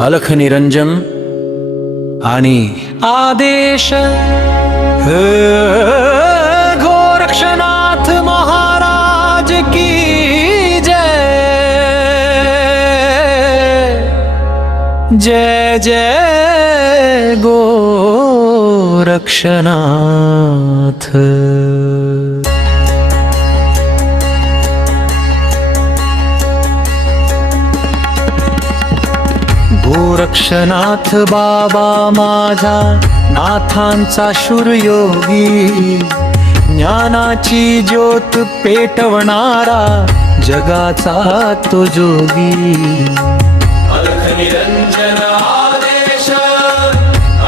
अलख निरंजन आणि आदेश गोरक्षनाथ महाराज की जय जय जय गोरक्षनाथ। गोरक्षनाथ बाबा माझा नाथांचा शूरयोगी, ज्ञानाची ज्योत पेटवणारा जगाचा तो जोगी। अलख निरंजन आदेश,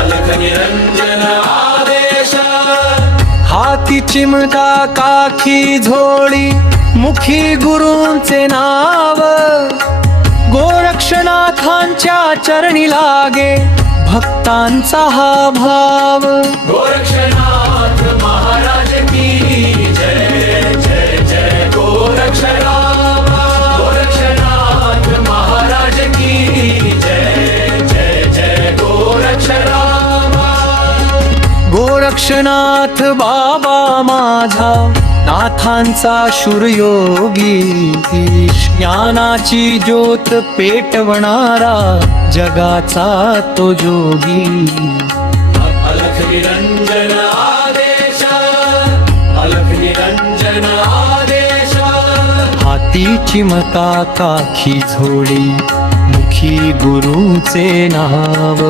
अलख निरंजन आदेश। हाती चिमटा काखी झोळी, मुखी गुरूंचे नाव, गोरक्षनाथांच्या चरणी लागे भक्तांचा हा भाव। गोरक्षनाथ महाराज की जय जय जय गोरक्षनाथ। गोरक्षनाथ महाराज की जय जय जय गोरक्षनाथ। गोरक्षनाथ बाबा माझा नाथांचा शूरयोगी, ज्ञानाची ज्योत पेटवणारा जगाचा तो जोगी। अलख निरंजन आदेश, अलख निरंजन आदेश। हाती चिमटा काखी झोळी, मुखी गुरूचे नाव,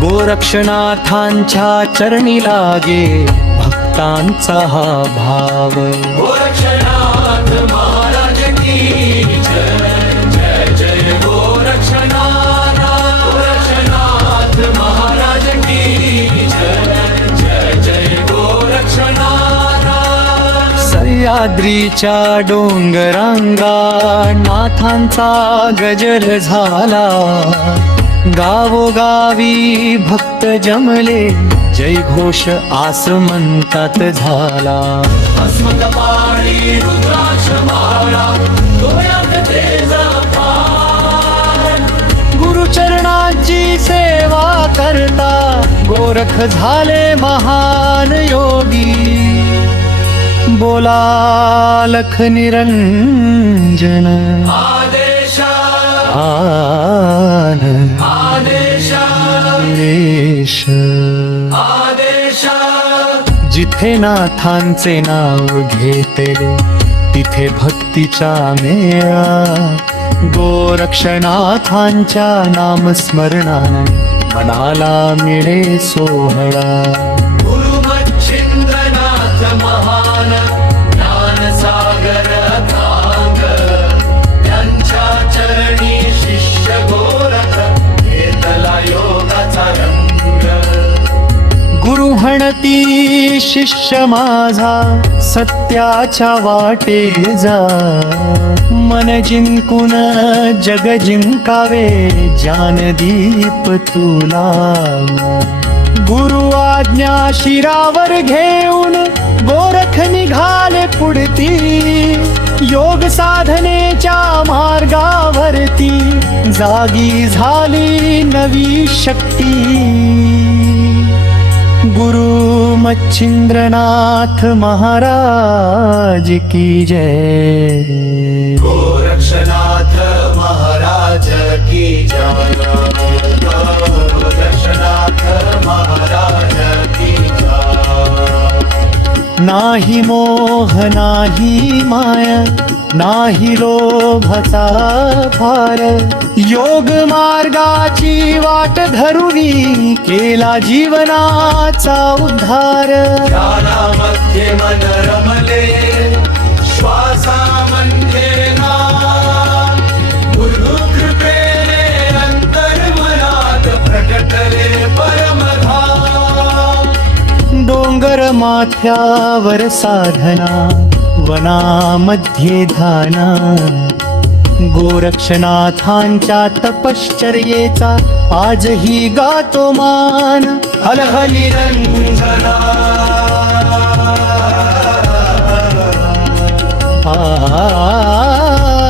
गोरक्षनाथांच्या चरणी लागे भक्तांचा हा भाव। गोरक्षनाथ महाराज की जय जय जय गोरक्षनाथ। गोरक्षनाथ महाराज की जय जय जय गोरक्षनाथ। सह्याद्रीच्या डोंगरांगा नाथांचा गजर झाला, गावोगावी भक्त जमले जय घोष आसमंतात झाला। अस्मकपाळी रुद्राक्ष माळा, डोळ्यात तेजपान। गुरुचरणांची सेवा करता गोरख झाले महान योगी। बोला लख निरंजन आदेश, आदेश आदेश आदेश। जिथे नाथांचे नाव घेतले तिथे भक्तीचा मेळा, गोरक्षनाथांच्या नामस्मरणाने मनाला मिळे सोहळा। गुरु मच्छिंद्रनाथ महान, ज्ञानसागर अथांग, त्यांच्या चरणी शिष्य गोरख घेतला योगाचा रंग। गुरु म्हणती शिष्य माझा सत्याच्या वाटे जा, मन जिंकून जग जिंकावे ज्ञानदीप तुला। गुरु आज्ञा शिरावर घेऊन गोरख निघाले पुढती, योग साधनेच्या मार्गावरती जागी झाली नवी शक्ती। गुरु मच्छिंद्रनाथ महाराज की जय। गोरक्षनाथ महाराज की जय। गोरक्षनाथ महाराज की जय। नाही मोह नाही माया, नाही लोभाचा भार, योग मार्गाची वाट धरुनी केला जीवनाचा उद्धार। ध्यानामध्ये मन रमले, श्वासा म्हणजे नाम, गुरु कृपेने अंतर्मनात प्रकटले परमधाम। डोंगर माथ्यावर साधना, वनामध्ये ध्याना, गोरक्षनाथांच्या तपश्चर्येचा आजही गातो मान। अलख निरंजना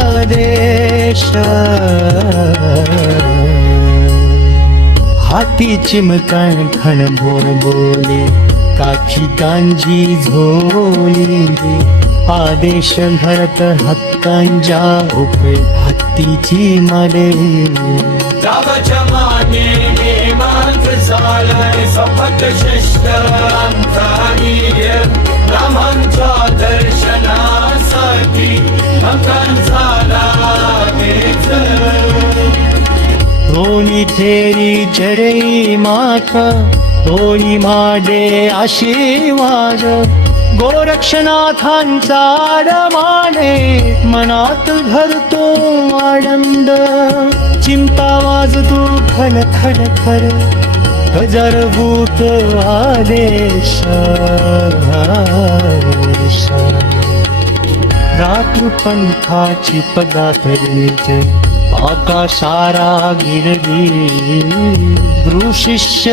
आदेश हाती चिमकण भोर बोले काठी गांजी झोली आदेश भरत हत्तांच्या उपे हत्तीची मले जावच्या माने हेमांत झालाय सपत शिष्ट अंतरीय रामांच्या दर्शनासाठी भक्तांचा लागेच दोन्ही फेरी चरई माथ दोन्ही माडे आशीर्वाद गोरक्षनाथांचा आडमाने मनात भरतो आनंद चिंता वाजतो खन खन खर गजरभूत आदेश रात्र पंथाची पदातरीच आकाशारा गिरली गुरुशिष्य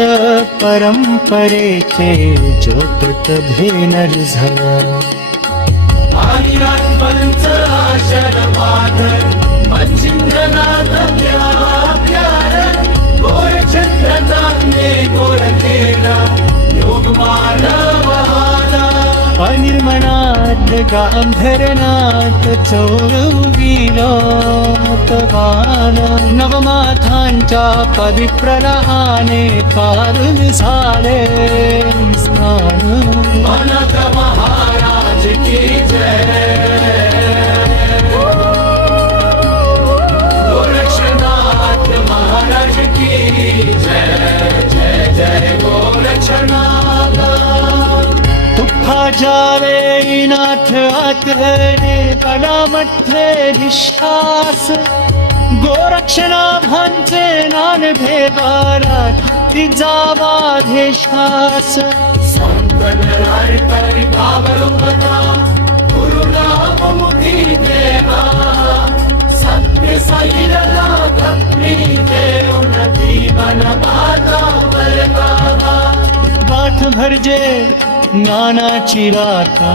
परंपरेचे ज्योतत भेनर झाला आणि राजपंच आशरवाद मच्छिंद्रनाथ प्यार गोरचंद्रनाथने गोरखेला योग मानवाला अनिर्मनाथ गांधरनाथ चौरंगीनाथ बाल नवमाथांच्या पवित्रलहाने कारुण झाले स्नान मनक महाराज की जय गोरक्षनाथ महाराज की जय जय जय गोरक्षनाथ तुफा जावे नाथ आतरे बलामध्ये विश्वास गोरक्षनाथांचे नान भेदारात तिजावा श्वास संकटहर करी भावरुपता गुरुनाम मुखी देवा सत्य सैलला भक्ति देऊन जीवन पाता बलगावा गाठ भरजे ज्ञानाची राखा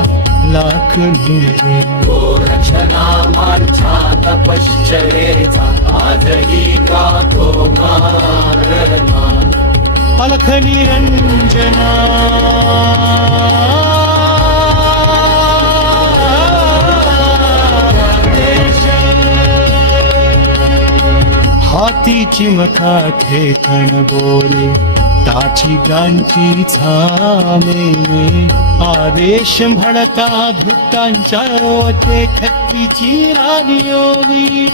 लाख निर्वे गोरक्षना मांच्या तपश्चर्येचा आजही गातो महारमा अलख निरंजना हाती चिमटा ठेकण बोले ताची गांची छामे आदेश म्हणता भूतांच्या ओटे खत्तीची राणी